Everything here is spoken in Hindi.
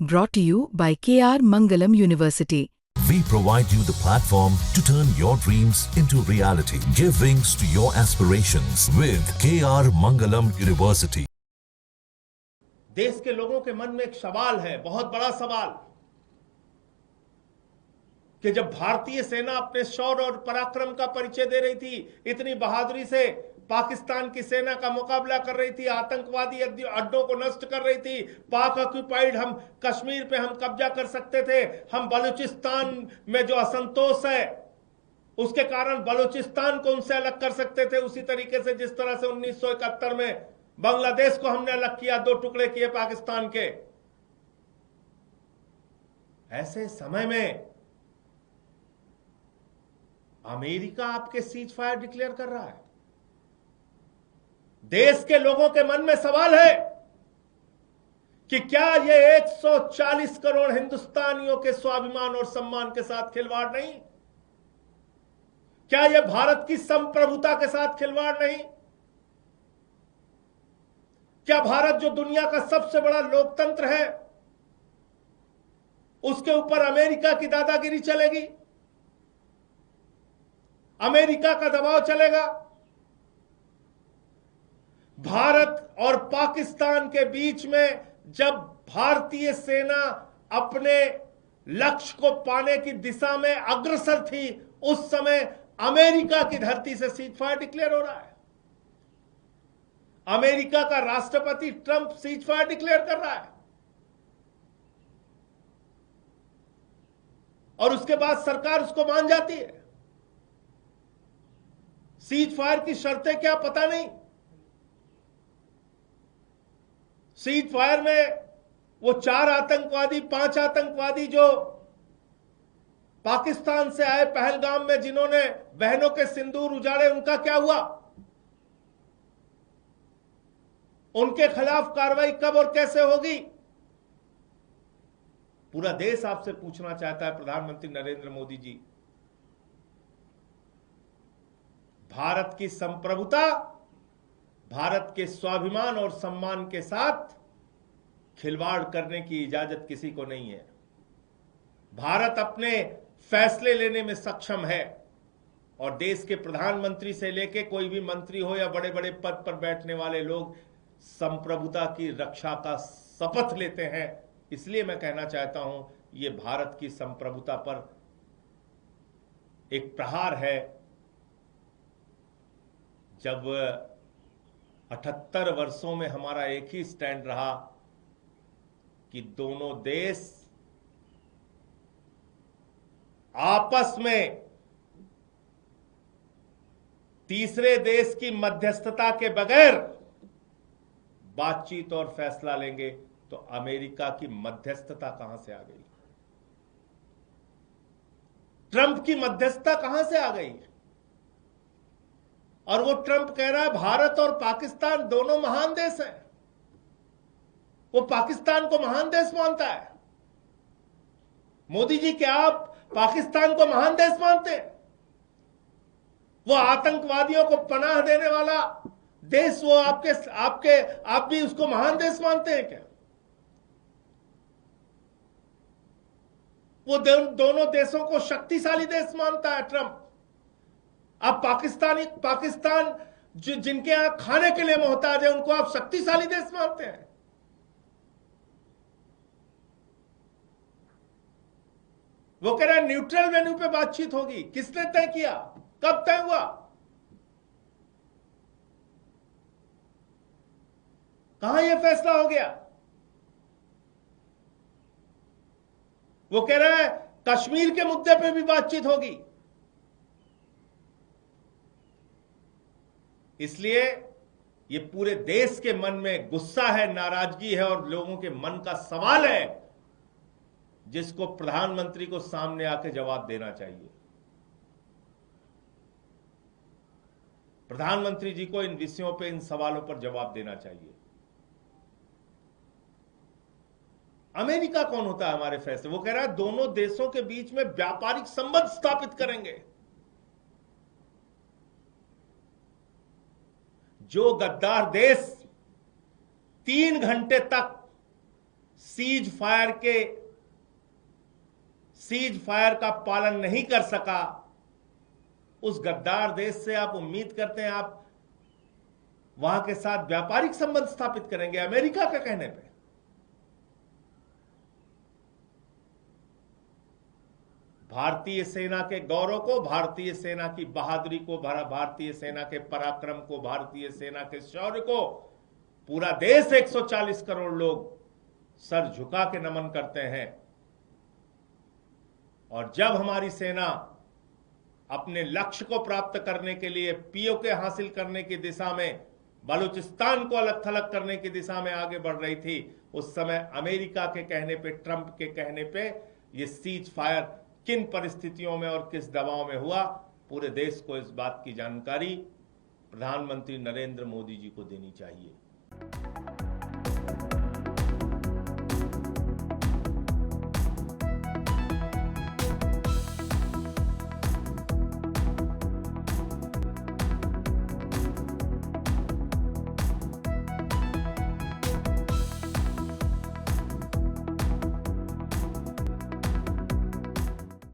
Brought to you by KR Mangalam University. We provide you the platform to turn your dreams into reality. Give wings to your aspirations with KR Mangalam University. देश के लोगों के मन में एक सवाल है, बहुत बड़ा सवाल, कि जब भारतीय सेना अपने शौर्य और पराक्रम का परिचय दे रही थी, इतनी बहादुरी से पाकिस्तान की सेना का मुकाबला कर रही थी, आतंकवादी अड्डों को नष्ट कर रही थी, पाक ऑक्यूपाइड हम कश्मीर पे हम कब्जा कर सकते थे, हम बलूचिस्तान में जो असंतोष है उसके कारण बलूचिस्तान को उनसे अलग कर सकते थे, उसी तरीके से जिस तरह से 1971 में बांग्लादेश को हमने अलग किया, 2 टुकड़े किए पाकिस्तान के। ऐसे समय में अमेरिका आपके सीज फायर डिक्लेयर कर रहा है। देश के लोगों के मन में सवाल है कि क्या ये 140 करोड़ हिंदुस्तानियों के स्वाभिमान और सम्मान के साथ खिलवाड़ नहीं? क्या ये भारत की संप्रभुता के साथ खिलवाड़ नहीं? क्या भारत जो दुनिया का सबसे बड़ा लोकतंत्र है, उसके ऊपर अमेरिका की दादागिरी चलेगी? अमेरिका का दबाव चलेगा? भारत और पाकिस्तान के बीच में जब भारतीय सेना अपने लक्ष्य को पाने की दिशा में अग्रसर थी, उस समय अमेरिका की धरती से सीज फायर डिक्लेयर हो रहा है। अमेरिका का राष्ट्रपति ट्रंप सीज फायर डिक्लेयर कर रहा है, और उसके बाद सरकार उसको मान जाती है। सीज फायर की शर्तें क्या पता नहीं। सीज फायर में वो 4 आतंकवादी, 5 आतंकवादी जो पाकिस्तान से आए पहलगाम में, जिन्होंने बहनों के सिंदूर उजाड़े, उनका क्या हुआ? उनके खिलाफ कार्रवाई कब और कैसे होगी? पूरा देश आपसे पूछना चाहता है, प्रधानमंत्री नरेंद्र मोदी जी। भारत की संप्रभुता, भारत के स्वाभिमान और सम्मान के साथ खिलवाड़ करने की इजाजत किसी को नहीं है। भारत अपने फैसले लेने में सक्षम है, और देश के प्रधानमंत्री से लेके कोई भी मंत्री हो या बड़े बड़े पद पर बैठने वाले लोग संप्रभुता की रक्षा का शपथ लेते हैं। इसलिए मैं कहना चाहता हूं, ये भारत की संप्रभुता पर एक प्रहार है। जब 78 वर्षों में हमारा एक ही स्टैंड रहा कि दोनों देश आपस में तीसरे देश की मध्यस्थता के बगैर बातचीत और फैसला लेंगे, तो अमेरिका की मध्यस्थता कहां से आ गई? ट्रंप की मध्यस्थता कहां से आ गई? और वो ट्रंप कह रहा है भारत और पाकिस्तान दोनों महान देश हैं। वो पाकिस्तान को महान देश मानता है। मोदी जी, क्या आप पाकिस्तान को महान देश मानते हैं? वो आतंकवादियों को पनाह देने वाला देश, वो आप भी उसको महान देश मानते हैं क्या? वो दोनों देशों को शक्तिशाली देश मानता है ट्रंप। आप पाकिस्तान जिनके यहां खाने के लिए मोहताज है, उनको आप शक्तिशाली देश मानते हैं? वो कह रहा है न्यूट्रल वेन्यू पे बातचीत होगी। किसने तय किया? कब तय हुआ? कहां यह फैसला हो गया? वो कह रहा है कश्मीर के मुद्दे पे भी बातचीत होगी। इसलिए ये पूरे देश के मन में गुस्सा है, नाराजगी है, और लोगों के मन का सवाल है जिसको प्रधानमंत्री को सामने आके जवाब देना चाहिए। प्रधानमंत्री जी को इन विषयों पे, इन सवालों पर जवाब देना चाहिए। अमेरिका कौन होता है हमारे फैसले? वो कह रहा है दोनों देशों के बीच में व्यापारिक संबंध स्थापित करेंगे। जो गद्दार देश 3 घंटे तक सीज फायर का पालन नहीं कर सका, उस गद्दार देश से आप उम्मीद करते हैं आप वहां के साथ व्यापारिक संबंध स्थापित करेंगे अमेरिका के कहने पे? भारतीय सेना के गौरव को, भारतीय सेना की बहादुरी को, भारतीय सेना के पराक्रम को, भारतीय सेना के शौर्य को पूरा देश 140 करोड़ लोग सर झुका के नमन करते हैं। और जब हमारी सेना अपने लक्ष्य को प्राप्त करने के लिए पीओके हासिल करने की दिशा में, बलूचिस्तान को अलग थलग करने की दिशा में आगे बढ़ रही थी, उस समय अमेरिका के कहने पे, ट्रंप के कहने पे ये सीज फायर किन परिस्थितियों में और किस दबाव में हुआ, पूरे देश को इस बात की जानकारी प्रधानमंत्री नरेंद्र मोदी जी को देनी चाहिए।